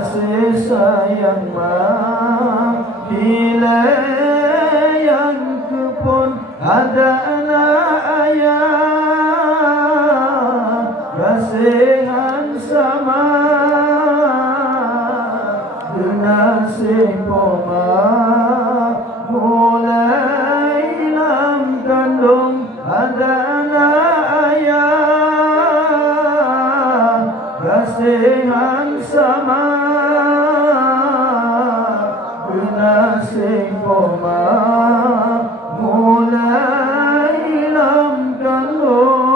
kasih sayang bila yang pun ada anak ayah kasihan sama nasib poma mulai dalam kandung ada anak ayah kasihan sama nasib poma mulai dalam kandung.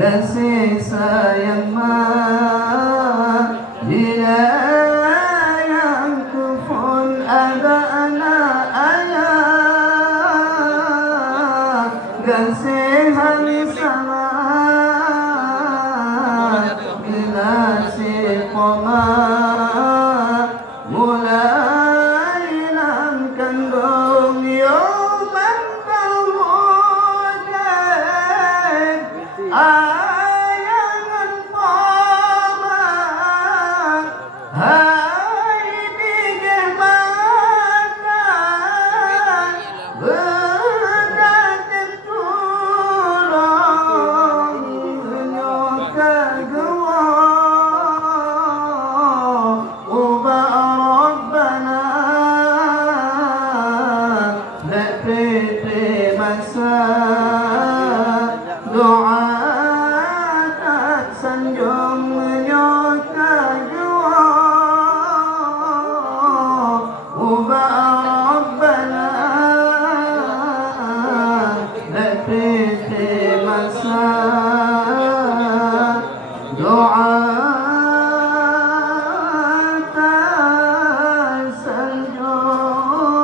Kasih sayang bila yang pun ada anak ayah kasihan sama bila si poma mulai dalam kandung yoman kawudan ayangan poma hai bigeh makan berdatem turong nyoka gewa uba rabbana lekete masa doa sanjung menyoka jua uba rabbana lekete masa doa sanjung